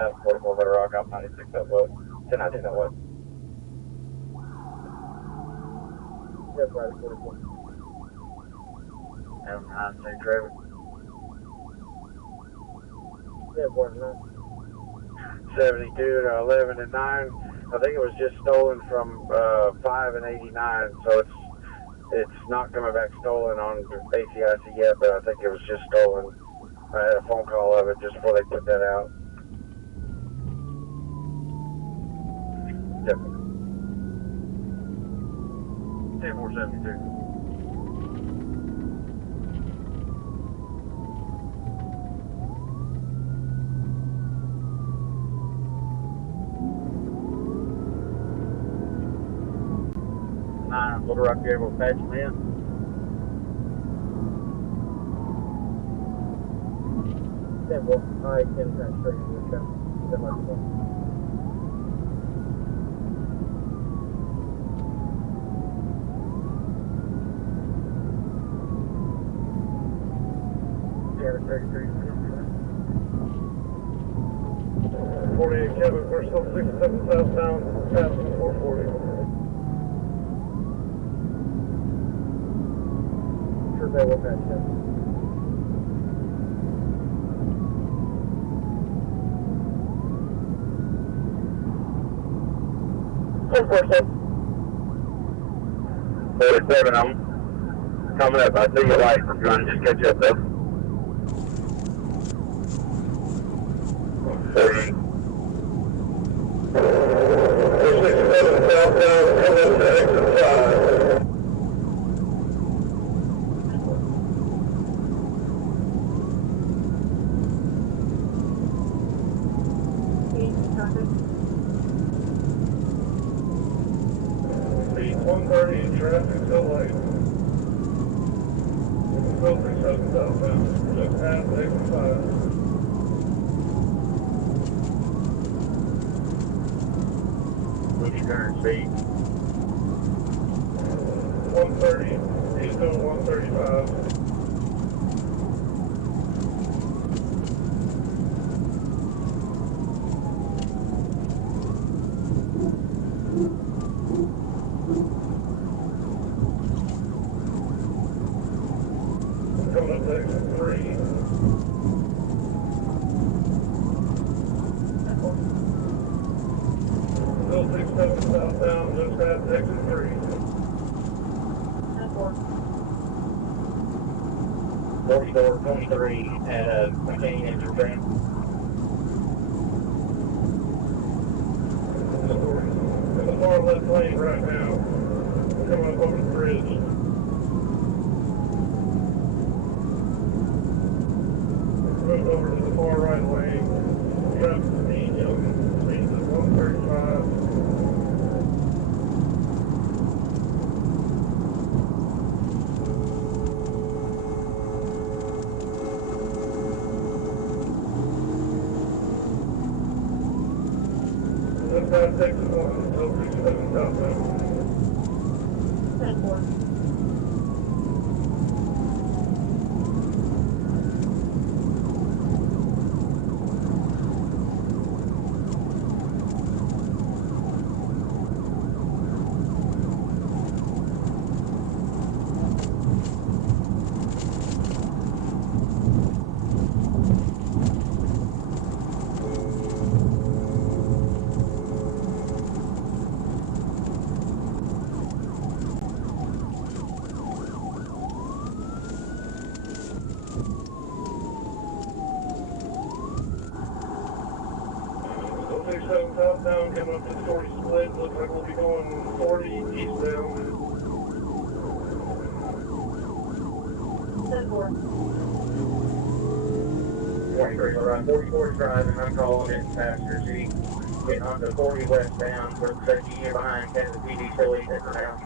past 44 Better Rock, out 96, that was. 10, I think that was. That's right, 44. And 9, St. Travis. Yeah, boy, no. 72 to 11 and 9. I think it was just stolen from 5 and 89, so it's not coming back stolen on ACIC yet, but I think it was just stolen. I had a phone call of it just before they put that out. Yep. 10-472. Little Rock, you able to patch them in? Yeah, well, I can kind of straight into the show. That might be fun. Yeah, 33. 48 Kevin, we're still 67 southbound, passing 440. They will patch them. Of course, 47, I'm coming up. I see your light. I'm trying to just catch up though. 38. 67 southbound, coming to exit 5. Traffic still late. Still 37 southbound, just past exit 5. What's your current speed? 130, he's doing 135. Coming up to exit 3. Still 67 southbound, just past exit 3. 4423 at McCain engine train. In the far left lane right now. Coming up over the bridge. Moved over to the far right lane. Traffic medium. Speed is 135. Just past exit 1, still 37 southbound. 10-4. Still 67 southbound, coming up to the 40 split. Looks like we'll be going 40 eastbound. 10-4. 23, around 44 driving, I'm calling in passenger seat. Getting on to 40 westbound, we're taking you behind Kansas PD Philly, taking down.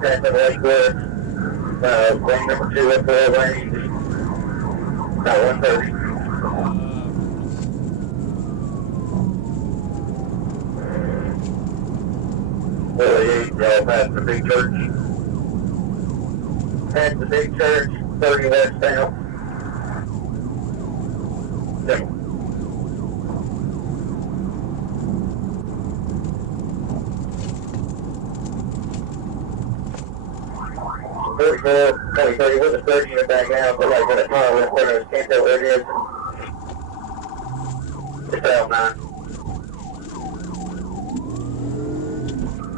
Traffic Lakewood, lane number 2 at 4 lanes, about 130. prevail past the big church. Past the big church, 30 westbound. Yep. We're just 30 unit back now, so like in the car, we're going to can't tell where it is. It's out 9.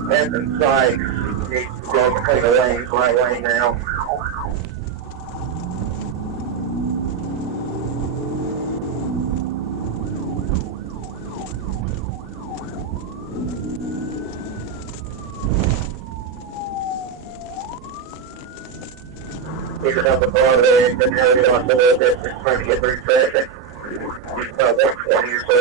Passing Sykes, he's going between the lanes, right lane now. He's up the bar there, he's been hurried off a little bit, just trying to get through traffic. About 120 or so.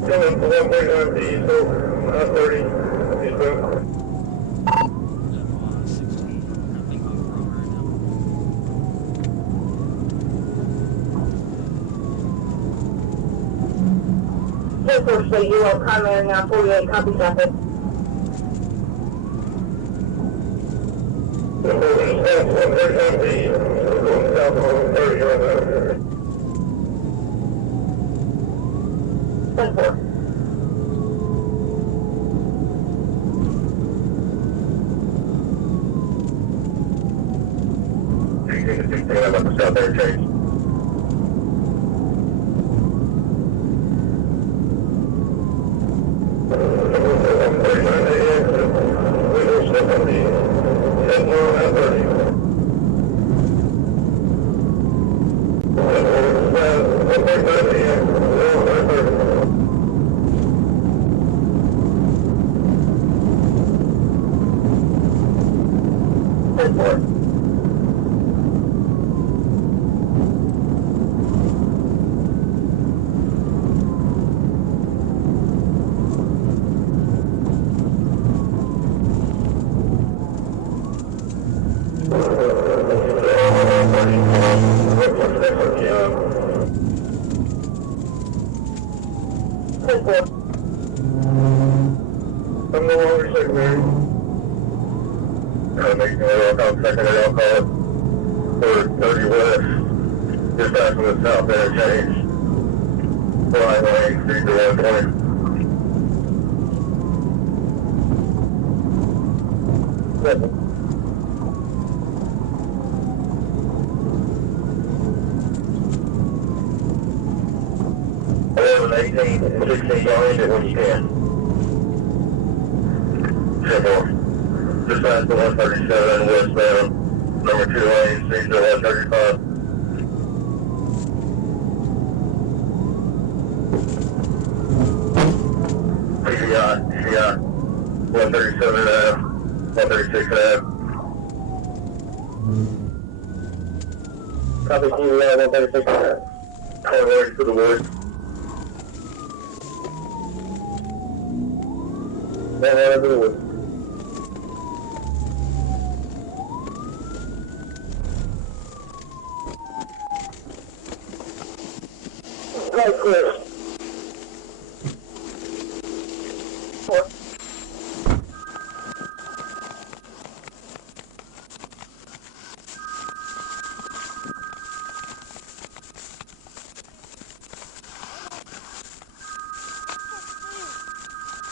Coming for 1.9 to east, I-30, eastbound. Unfortunately, you are primary now, 48 copies of it. Going south on 30 right now. 24. You take a 16 about the south interchange. I'm no longer secondary. Making a little secondary, I'll call it for 30 west, just passing the south interchange. Right lane, speed to 120. Eleven, 18, and 16, y'all end it when you can. Simple. Just past the 137 westbound, number 2 lane, speed to 135. PVI, 137 Ave, 136 Ave. Copy PVI, 136 Ave. Car ready for the woods. Car ready for the woods. Right, clear. 4.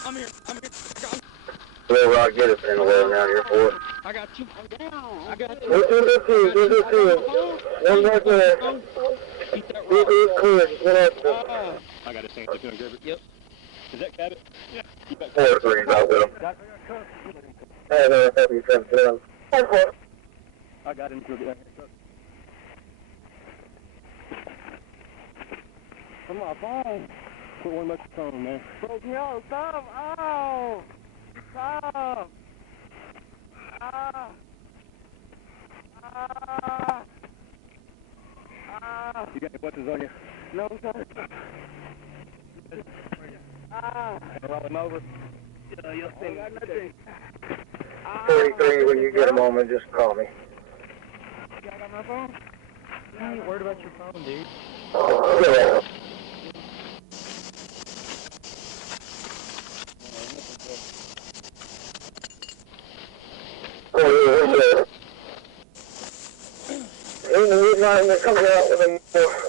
I'm here. Well, Rod, get us in the way down here for it. I got you. I'm down. I got you. This is one right there. Keep that This rock. is clear. Get up. I got a sandwich. You want to grab it? Yep. Is that cabot? Yeah. Keep that 4-3's out with him. Hey, no, I hope you come down. 4. I got him. Come on, phone. Put one much phone, man. No, stop! Oh! Stop! Ah! Ah! You got any buttons on you? No, sir. Gonna roll him over? Yeah, you'll see. Got nothing. 43, when you get a moment, just call me. You got my phone? I ain't worried about your phone, dude. Yeah. Oh, yeah, he's not coming out with a